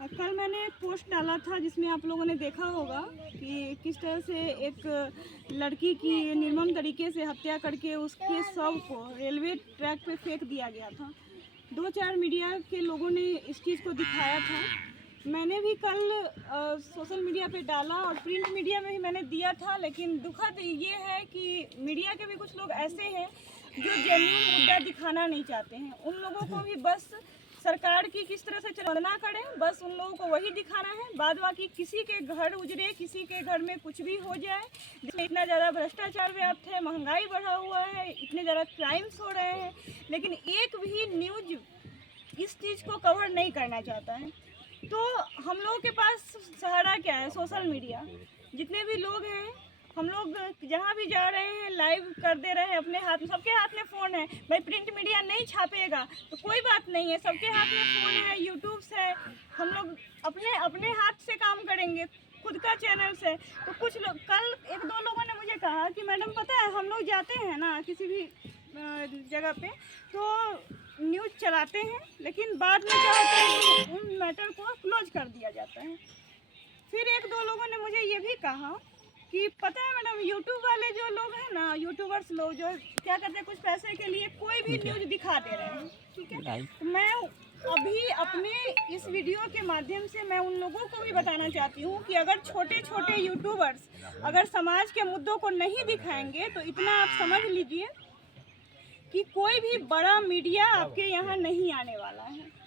कल मैंने एक पोस्ट डाला था जिसमें आप लोगों ने देखा होगा कि किस तरह से एक लड़की की निर्मम तरीके से हत्या करके उसके शव को रेलवे ट्रैक पे फेंक दिया गया था। 2-4 मीडिया के लोगों ने इस चीज़ को दिखाया था। मैंने भी कल सोशल मीडिया पे डाला और प्रिंट मीडिया में भी मैंने दिया था, लेकिन दुखद ये है कि मीडिया के भी कुछ लोग ऐसे हैं जो जेन्युइन मुद्दा दिखाना नहीं चाहते हैं। उन लोगों को भी बस सरकार की किस तरह से चलना करें, बस उन लोगों को वही दिखाना है। बाद बाकी किसी के घर उजड़े, किसी के घर में कुछ भी हो जाए, जिसमें इतना ज़्यादा भ्रष्टाचार व्याप्त है, महंगाई बढ़ा हुआ है, इतने ज़्यादा क्राइम्स हो रहे हैं, लेकिन एक भी न्यूज इस चीज़ को कवर नहीं करना चाहता है। तो हम लोगों के पास सहारा क्या है? Social media. जितने भी लोग हैं, हम लोग जहाँ भी जा रहे हैं लाइव कर दे रहे हैं, अपने हाथ में, सबके हाथ में फ़ोन है। भाई प्रिंट मीडिया नहीं छापेगा तो कोई बात नहीं है, सबके हाथ में फ़ोन है, यूट्यूब है, हम लोग अपने अपने हाथ से काम करेंगे, खुद का चैनल से। तो कुछ लोग, कल 1-2 लोगों ने मुझे कहा कि मैडम पता है हम लोग जाते हैं ना किसी भी जगह पे तो न्यूज़ चलाते हैं, लेकिन बाद में क्या होता है कि उन मैटर को क्लोज कर दिया जाता है। फिर 1-2 लोगों ने मुझे ये भी कहा कि पता है मैडम, यूट्यूब वाले जो लोग हैं ना, यूट्यूबर्स लोग जो क्या करते हैं, कुछ पैसे के लिए कोई भी न्यूज़ दिखा दे रहे हैं, ठीक है। तो मैं अभी अपने इस वीडियो के माध्यम से मैं उन लोगों को भी बताना चाहती हूँ कि अगर छोटे छोटे यूट्यूबर्स अगर समाज के मुद्दों को नहीं दिखाएंगे तो इतना आप समझ लीजिए कि कोई भी बड़ा मीडिया आपके यहाँ नहीं आने वाला है।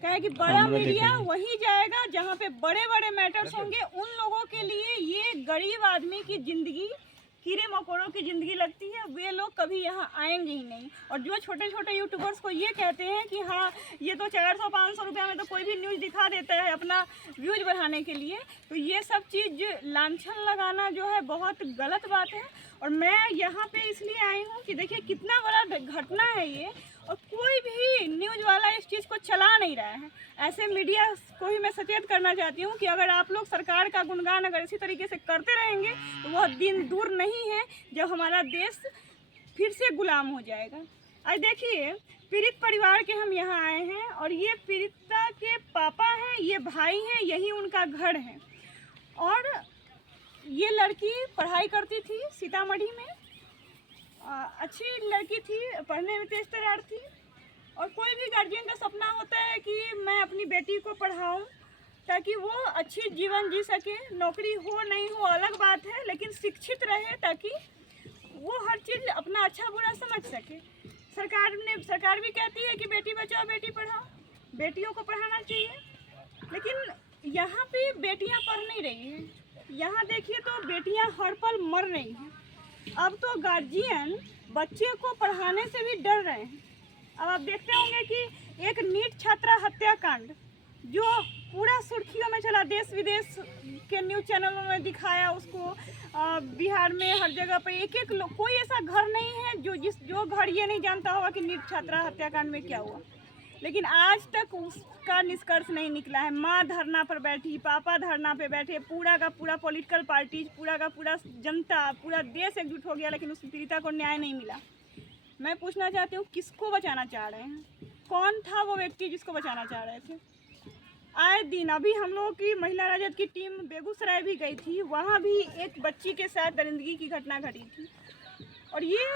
क्या है कि बड़ा मीडिया वहीं जाएगा जहाँ पे बड़े बड़े मैटर्स होंगे। उन लोगों के लिए ये गरीब आदमी की ज़िंदगी, कीड़े मकोड़ों की ज़िंदगी लगती है, वे लोग कभी यहाँ आएंगे ही नहीं। और जो छोटे छोटे यूट्यूबर्स को ये कहते हैं कि हाँ ये तो 400-500 रुपये में तो कोई भी न्यूज़ दिखा देता है अपना व्यूज बढ़ाने के लिए, तो ये सब चीज़ लांछन लगाना जो है बहुत गलत बात है। और मैं यहाँ पे इसलिए आई हूँ कि देखिए कितना बड़ा घटना है ये, और कोई भी न्यूज़ वाला इस चीज़ को चला नहीं रहा है। ऐसे मीडिया को ही मैं सचेत करना चाहती हूँ कि अगर आप लोग सरकार का गुणगान अगर इसी तरीके से करते रहेंगे तो वह दिन दूर नहीं है जब हमारा देश फिर से गुलाम हो जाएगा। आज देखिए पीड़ित परिवार के हम यहाँ आए हैं और ये पीड़िता के पापा हैं, ये भाई हैं, यही उनका घर है। और ये लड़की पढ़ाई करती थी सीतामढ़ी में, अच्छी लड़की थी, पढ़ने में तेज तर्रार थी। और कोई भी गार्जियन का सपना होता है कि मैं अपनी बेटी को पढ़ाऊं ताकि वो अच्छी जीवन जी सके, नौकरी हो नहीं हो अलग बात है, लेकिन शिक्षित रहे ताकि वो हर चीज़ अपना अच्छा बुरा समझ सके। सरकार भी कहती है कि बेटी बचाओ बेटी पढ़ाओ, बेटियों को पढ़ाना चाहिए, लेकिन यहाँ पे बेटियाँ पढ़ नहीं रही हैं। यहाँ देखिए तो बेटियाँ हर पल मर रही हैं। अब तो गार्जियन बच्चे को पढ़ाने से भी डर रहे हैं। अब आप देखते होंगे कि एक नीट छात्रा हत्याकांड जो पूरा सुर्खियों में चला, देश विदेश के न्यूज़ चैनलों में दिखाया उसको, बिहार में हर जगह पे एक लोग, कोई ऐसा घर नहीं है जो घर ये नहीं जानता होगा कि नीट छात्रा हत्याकांड में क्या हुआ। लेकिन आज तक उसका निष्कर्ष नहीं निकला है। माँ धरना पर बैठी, पापा धरना पे बैठे, पूरा का पूरा पॉलिटिकल पार्टी, पूरा का पूरा जनता, पूरा देश एकजुट हो गया, लेकिन उस पीड़िता को न्याय नहीं मिला। मैं पूछना चाहती हूँ किसको बचाना चाह रहे हैं? कौन था वो व्यक्ति जिसको बचाना चाह रहे थे? आए दिन अभी हम लोगों की महिला राजद की टीम बेगूसराय भी गई थी, वहाँ भी एक बच्ची के साथ दरिंदगी की घटना घटी थी। और ये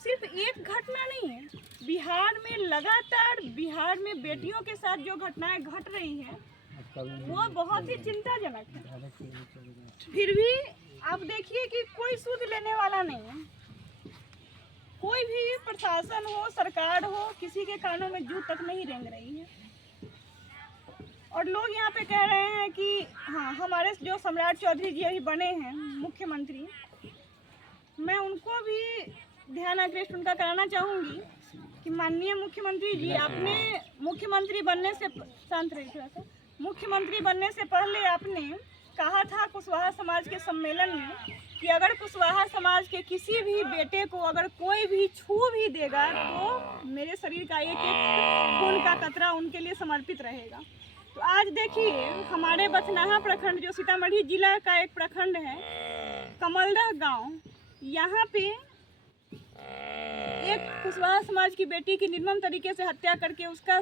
सिर्फ एक घटना नहीं है, बिहार में लगातार बिहार में बेटियों के साथ जो घटनाएं घट रही हैं वो बहुत ही चिंताजनक है। फिर भी आप देखिए कि कोई सूद लेने वाला नहीं है। कोई भी प्रशासन हो, सरकार हो, किसी के कानों में जूं तक नहीं रेंग रही है। और लोग यहाँ पे कह रहे हैं कि हाँ हमारे जो सम्राट चौधरी जी अभी बने हैं मुख्यमंत्री, मैं उनको भी ध्यान आकृष्ट उनका कराना चाहूँगी कि माननीय मुख्यमंत्री जी, आपने मुख्यमंत्री बनने से शांत रही थोड़ा सा, मुख्यमंत्री बनने से पहले आपने कहा था कुशवाहा समाज के सम्मेलन में कि अगर कुशवाहा समाज के किसी भी बेटे को अगर कोई भी छू भी देगा तो मेरे शरीर का एक एक खून का कतरा उनके लिए समर्पित रहेगा। तो आज देखिए हमारे बथनाहा प्रखंड जो सीतामढ़ी जिला का एक प्रखंड है, कमलदह गांव, यहाँ पे एक कुशवाहा समाज की बेटी की निर्मम तरीके से हत्या करके उसका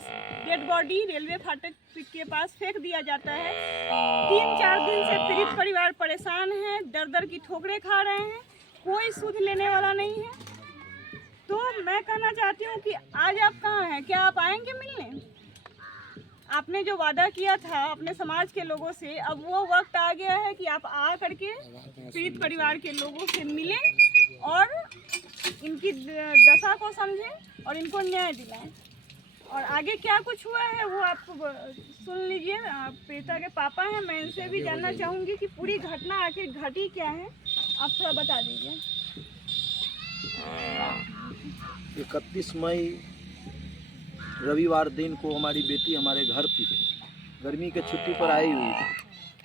डेड बॉडी रेलवे फाटक के पास फेंक दिया जाता है। 3-4 दिन से पीड़ित परिवार परेशान है, दर दर की ठोकरें खा रहे हैं, कोई सुध लेने वाला नहीं है। तो मैं कहना चाहती हूँ कि आज आप कहाँ हैं, क्या आप आएंगे मिलने? आपने जो वादा किया था अपने समाज के लोगों से, अब वो वक्त आ गया है कि आप आ करके पीड़ित परिवार के लोगों से मिलें और इनकी दशा को समझें और इनको न्याय दिलाएं। और आगे क्या कुछ हुआ है वो आप सुन लीजिए। पीड़िता के पापा हैं, मैं इनसे भी जानना चाहूँगी कि पूरी घटना आखिर घटी क्या है, आप थोड़ा बता दीजिए। 31 मई रविवार दिन को हमारी बेटी हमारे घर पे गर्मी के छुट्टी पर आई हुई थी।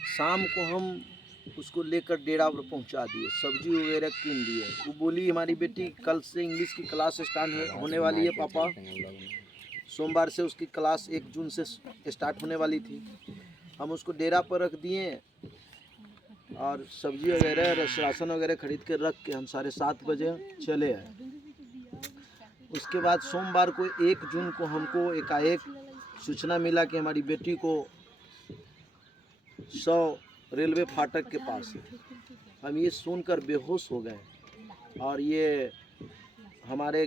शाम को हम उसको लेकर डेरा पर पहुंचा दिए, सब्जी वगैरह कीन दिए। वो बोली हमारी बेटी कल से इंग्लिश की क्लास स्टार्ट होने वाली है पापा। सोमवार से उसकी क्लास 1 जून से स्टार्ट होने वाली थी। हम उसको डेरा पर रख दिए और सब्जी वगैरह राशन वगैरह खरीद के रख के हम 7:30 बजे चले आए। उसके बाद सोमवार को 1 जून को हमको एकाएक सूचना मिला कि हमारी बेटी को 100 रेलवे फाटक के पास है। हम ये सुनकर बेहोश हो गए और ये हमारे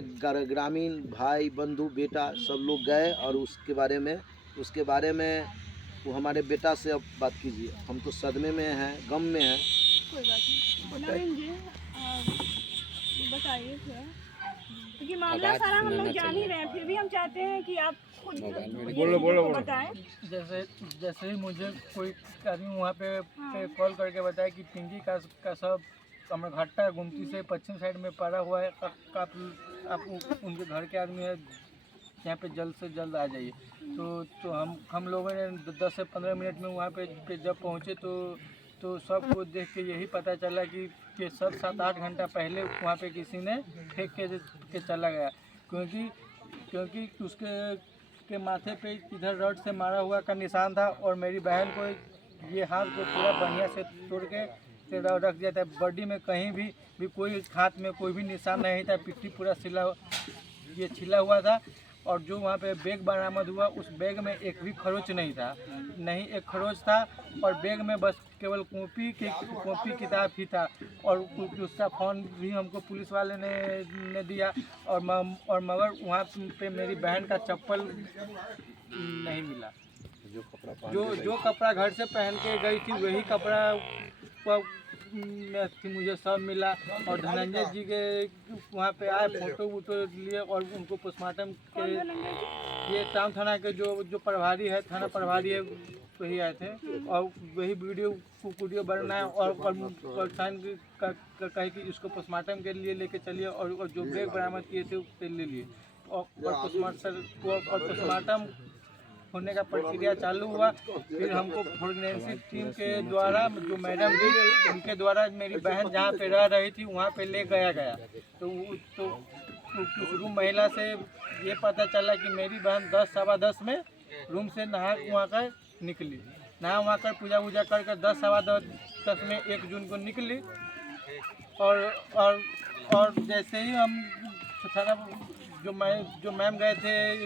ग्रामीण भाई बंधु बेटा सब लोग गए और उसके बारे में वो हमारे बेटा से अब बात कीजिए। हम तो सदमे में हैं, गम में हैं। कोई बात नहीं, बताइए थोड़ा, क्योंकि मामला सारा हम लोग जान ही रहे हैं, फिर भी हम चाहते हैं कि आप खुद बोलो बताएं। जैसे ही मुझे कोई आदमी वहाँ पे कॉल करके बताया कि पिंकी का सब अमरघट्टा गुमती से पश्चिम साइड में पड़ा हुआ है, आप उनके घर के आदमी है, यहाँ पे जल्द से जल्द आ जाइए। तो हम लोगों ने 10 से 15 मिनट में वहाँ पे जब पहुँचे तो सबको देख के यही पता चला कि सब 7-8 घंटा पहले वहाँ पे किसी ने फेंक के चला गया, क्योंकि उसके माथे पे इधर रॉड से मारा हुआ का निशान था और मेरी बहन को ये हाथ को पूरा बढ़िया से तोड़ के रख दिया था। बॉडी में कहीं भी कोई हाथ में कोई भी निशान नहीं था, पिट्ठी पूरा छिला हुआ था। और जो वहाँ पे बैग बरामद हुआ उस बैग में एक भी खरोच नहीं था, नहीं एक खरोच था, और बैग में बस केवल कॉपी किताब ही था। और उसका फ़ोन भी हमको पुलिस वाले ने दिया और मगर वहाँ पे मेरी बहन का चप्पल नहीं मिला। जो कपड़ा घर से पहन के गई थी वही कपड़ा मुझे सब मिला। और धनंजय जी के वहाँ पे आए, फोटो लिए और उनको पोस्टमार्टम के ये टाउन थाना के जो प्रभारी है, थाना प्रभारी है, वही आए थे और वही वीडियो बनाए और साइन कहे कि इसको पोस्टमार्टम के लिए लेके चलिए और जो बैग बरामद किए थे उससे ले लिए। और पोस्टमार्टम होने का प्रक्रिया चालू हुआ। फिर हमको फोरेंसिक टीम के द्वारा जो मैडम थी उनके द्वारा मेरी बहन जहाँ पे रह रही थी वहाँ पे ले गया। तो उस रूम महिला से ये पता चला कि मेरी बहन 10-10:15 में रूम से नहा वहाँ कर निकली, नहा कर पूजा वूजा कर 10-10:15 में 1 जून को निकली। और जैसे ही हम थाना जो मैम गए थे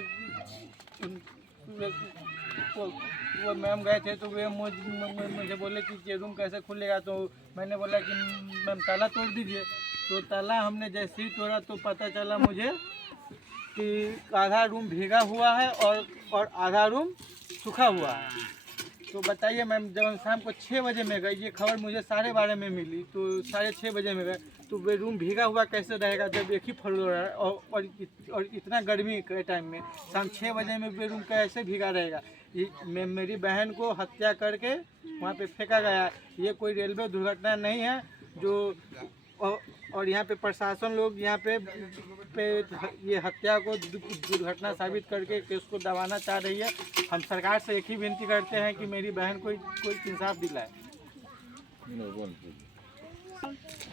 वो मैम गए थे तो वे मुझे बोले कि ये रूम कैसे खुलेगा। तो मैंने बोला कि मैम ताला तोड़ दीजिए। तो ताला हमने जैसे ही तोड़ा तो पता चला मुझे कि आधा रूम भीगा हुआ है और आधा रूम सूखा हुआ है। तो बताइए मैम, जब हम शाम को 6 बजे में गए, ये खबर मुझे 12:30 में मिली, तो 6:30 बजे में गए तो वे रूम भीगा हुआ कैसे रहेगा जब एक ही फ्लोर है और इतना गर्मी के टाइम में शाम 6 बजे में वे रूम कैसे भीगा रहेगा। मेरी बहन को हत्या करके वहाँ पे फेंका गया। ये कोई रेलवे दुर्घटना नहीं है जो और यहाँ पे प्रशासन लोग यहाँ पे ये हत्या को दुर्घटना साबित करके केस को दबाना चाह रही है। हम सरकार से एक ही विनती करते हैं कि मेरी बहन को कोई इंसाफ दिलाए।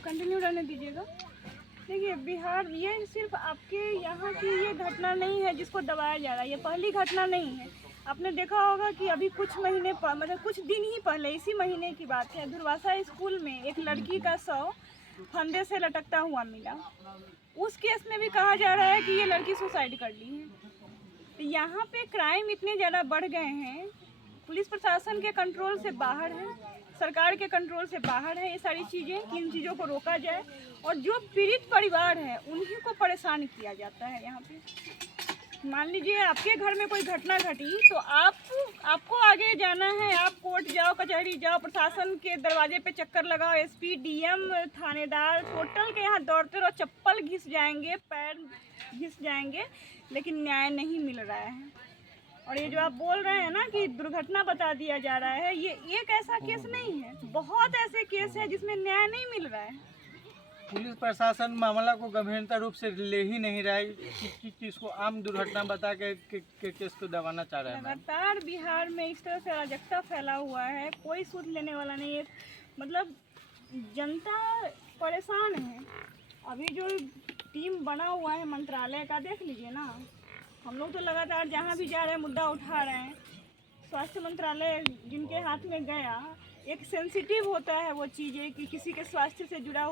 कंटिन्यू रहने दीजिएगा। देखिए, बिहार ये सिर्फ आपके यहाँ की ये घटना नहीं है जिसको दबाया जा रहा है, ये पहली घटना नहीं है। आपने देखा होगा कि अभी कुछ महीने मतलब कुछ दिन ही पहले, इसी महीने की बात है, दुर्वासा स्कूल में एक लड़की का शव फंदे से लटकता हुआ मिला। उस केस में भी कहा जा रहा है कि ये लड़की सुसाइड कर ली है। तो यहाँ पे क्राइम इतने ज़्यादा बढ़ गए हैं, पुलिस प्रशासन के कंट्रोल से बाहर है, सरकार के कंट्रोल से बाहर है ये सारी चीज़ें कि इन चीज़ों को रोका जाए, और जो पीड़ित परिवार है उन्हीं को परेशान किया जाता है। यहाँ पे मान लीजिए आपके घर में कोई घटना घटी तो आपको आगे जाना है, आप कोर्ट जाओ, कचहरी जाओ, प्रशासन के दरवाजे पे चक्कर लगाओ, एसपी, डीएम, थानेदार, टोटल के यहाँ दौड़ते रहो, चप्पल घिस जाएंगे, पैर घिस जाएंगे, लेकिन न्याय नहीं मिल रहा है। और ये जो आप बोल रहे हैं ना कि दुर्घटना बता दिया जा रहा है, ये एक ऐसा केस नहीं है, बहुत ऐसे केस हैं जिसमें न्याय नहीं मिल रहा है। पुलिस प्रशासन मामला को गंभीरता रूप से ले ही नहीं रहा है कि इसको आम दुर्घटना बता के केस को दबाना चाह रहा है। लगातार बिहार में इस तरह से अराजकता फैला हुआ है, कोई सूद लेने वाला नहीं है, मतलब जनता परेशान है। अभी जो टीम बना हुआ है मंत्रालय का, देख लीजिए ना, हम लोग तो लगातार जहाँ भी जा रहे हैं मुद्दा उठा रहे हैं। स्वास्थ्य मंत्रालय जिनके हाथ में गया, एक सेंसिटिव होता है वो चीज़ें कि किसी के स्वास्थ्य से जुड़ा